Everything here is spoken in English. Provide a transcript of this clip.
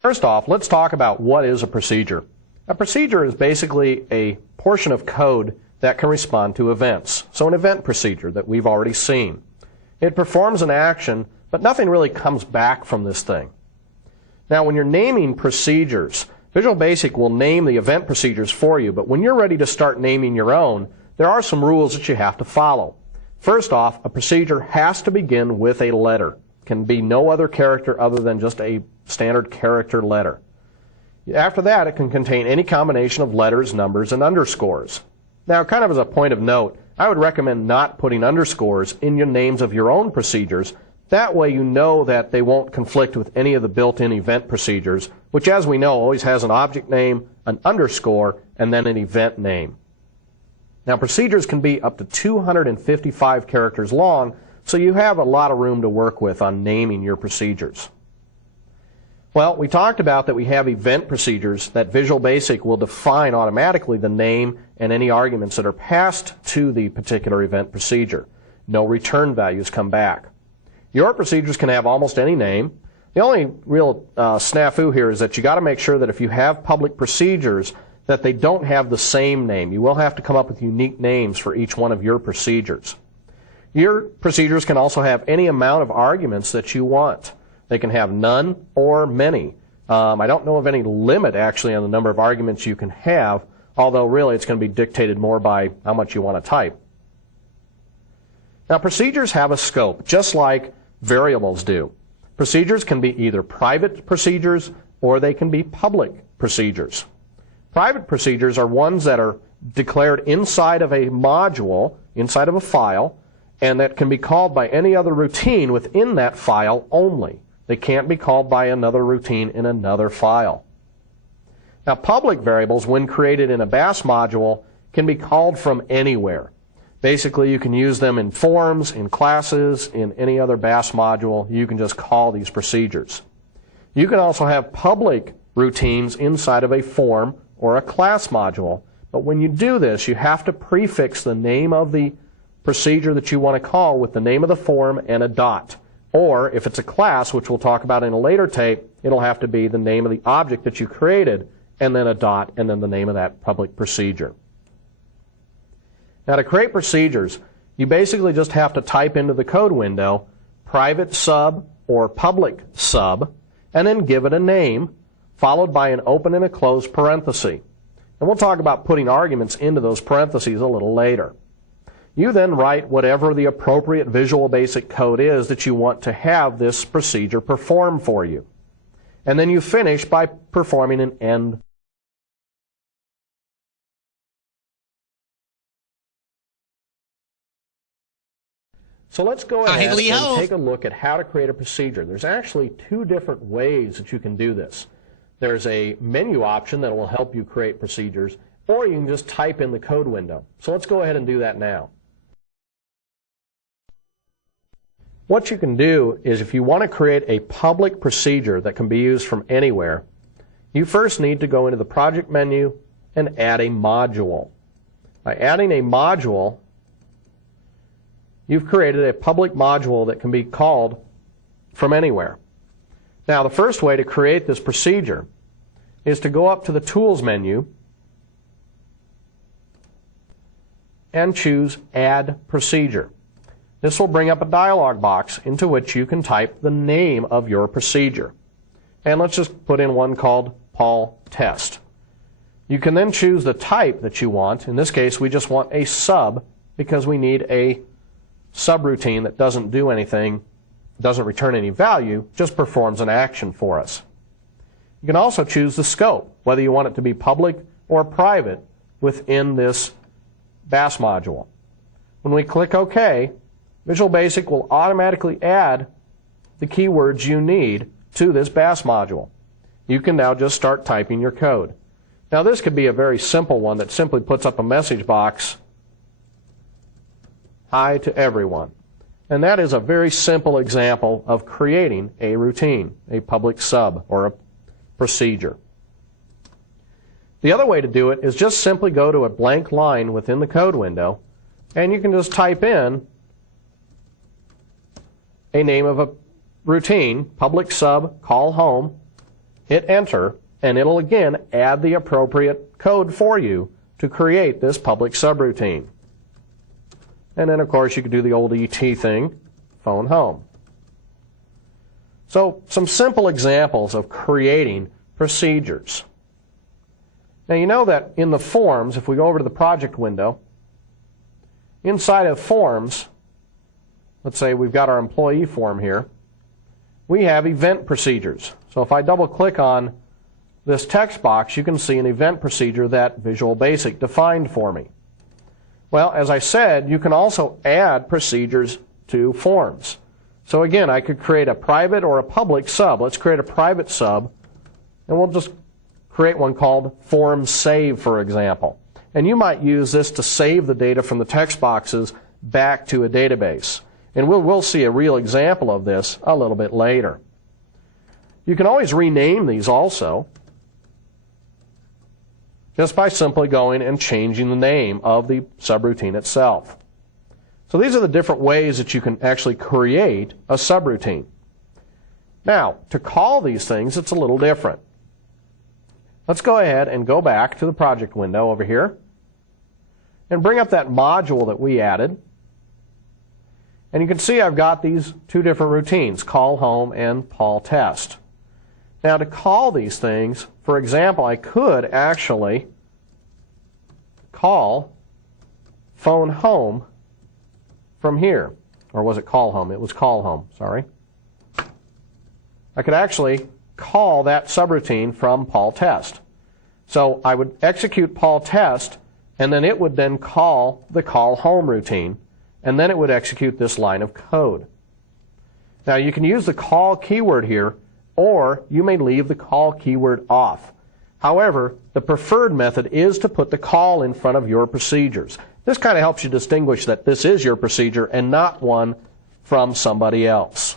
First off, let's talk about what is a procedure. A procedure is basically a portion of code that can respond to events. So an event procedure that we've already seen. It performs an action, but nothing really comes back from this thing. Now, when you're naming procedures, Visual Basic will name the event procedures for you, but when you're ready to start naming your own, there are some rules that you have to follow. First off, a procedure has to begin with a letter. It can be no other character other than just a standard character letter. After that, it can contain any combination of letters, numbers, and underscores. Now, kind of as a point of note, I would recommend not putting underscores in your names of your own procedures. That way you know that they won't conflict with any of the built-in event procedures, which, as we know, always has an object name, an underscore, and then an event name. Now, procedures can be up to 255 characters long, so you have a lot of room to work with on naming your procedures. Well, we talked about that we have event procedures that Visual Basic will define automatically the name and any arguments that are passed to the particular event procedure. No return values come back. Your procedures can have almost any name. The only real snafu here is that you got to make sure that if you have public procedures that they don't have the same name. You will have to come up with unique names for each one of your procedures. Your procedures can also have any amount of arguments that you want. They can have none or many. I don't know of any limit actually on the number of arguments you can have, although really it's going to be dictated more by how much you want to type. Now, procedures have a scope, just like variables do. Procedures can be either private procedures or they can be public procedures. Private procedures are ones that are declared inside of a module, inside of a file, and that can be called by any other routine within that file only. They can't be called by another routine in another file. Now, public variables, when created in a BAS module, can be called from anywhere. Basically, you can use them in forms, in classes, in any other BAS module. You can just call these procedures. You can also have public routines inside of a form or a class module. But when you do this, you have to prefix the name of the procedure that you want to call with the name of the form and a dot. Or if it's a class, which we'll talk about in a later tape, it'll have to be the name of the object that you created and then a dot and then the name of that public procedure. Now, to create procedures, you basically just have to type into the code window private sub or public sub and then give it a name followed by an open and a closed parenthesis. And we'll talk about putting arguments into those parentheses a little later. You then write whatever the appropriate Visual Basic code is that you want to have this procedure perform for you. And then you finish by performing an end. So let's go ahead and take a look at how to create a procedure. There's actually two different ways that you can do this. There's a menu option that will help you create procedures, or you can just type in the code window. So let's go ahead and do that now. What you can do is if you want to create a public procedure that can be used from anywhere, you first need to go into the project menu and add a module. By adding a module, you've created a public module that can be called from anywhere. Now, the first way to create this procedure is to go up to the Tools menu and choose Add Procedure. This will bring up a dialog box into which you can type the name of your procedure. And let's just put in one called Paul Test. You can then choose the type that you want. In this case, we just want a sub because we need a subroutine that doesn't do anything, doesn't return any value, just performs an action for us. You can also choose the scope, whether you want it to be public or private within this BAS module. When we click OK, Visual Basic will automatically add the keywords you need to this BAS module. You can now just start typing your code. Now, this could be a very simple one that simply puts up a message box, "Hi to everyone." And that is a very simple example of creating a routine, a public sub or a procedure. The other way to do it is just simply go to a blank line within the code window, and you can just type in a name of a routine, public sub, call home, hit enter, and it'll again add the appropriate code for you to create this public subroutine. And then, of course, you could do the old ET thing, phone home. So, some simple examples of creating procedures. Now, you know that in the forms, if we go over to the project window, inside of forms, let's say we've got our employee form here, we have event procedures. So if I double click on this text box, you can see an event procedure that Visual Basic defined for me. Well, as I said, you can also add procedures to forms. So again, I could create a private or a public sub. Let's create a private sub, and we'll just create one called Form Save, for example. And you might use this to save the data from the text boxes back to a database. And we'll see a real example of this a little bit later. You can always rename these also, just by simply going and changing the name of the subroutine itself. So these are the different ways that you can actually create a subroutine. Now, to call these things, it's a little different. Let's go ahead and go back to the project window over here and bring up that module that we added. And you can see I've got these two different routines, call home and call test. Now, to call these things, for example, I could actually call phone home from here. Or was it call home? It was call home, sorry. I could actually call that subroutine from Paul test. So I would execute Paul test, and then it would then call the call home routine, and then it would execute this line of code. Now you can use the call keyword here, or you may leave the call keyword off. However, the preferred method is to put the call in front of your procedures. This kind of helps you distinguish that this is your procedure and not one from somebody else.